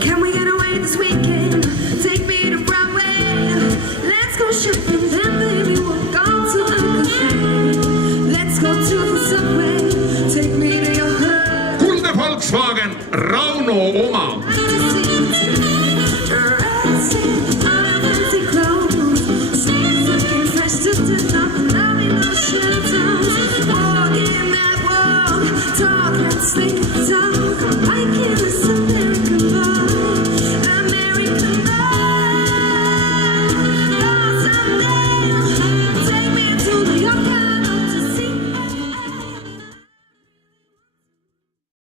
Can we get away this weekend? Take me to Broadway. Let's go shopping, then baby we'll go to a cafe. Let's go to the subway. Take me to your hood. Kuldne Volkswagen, Rauno oma.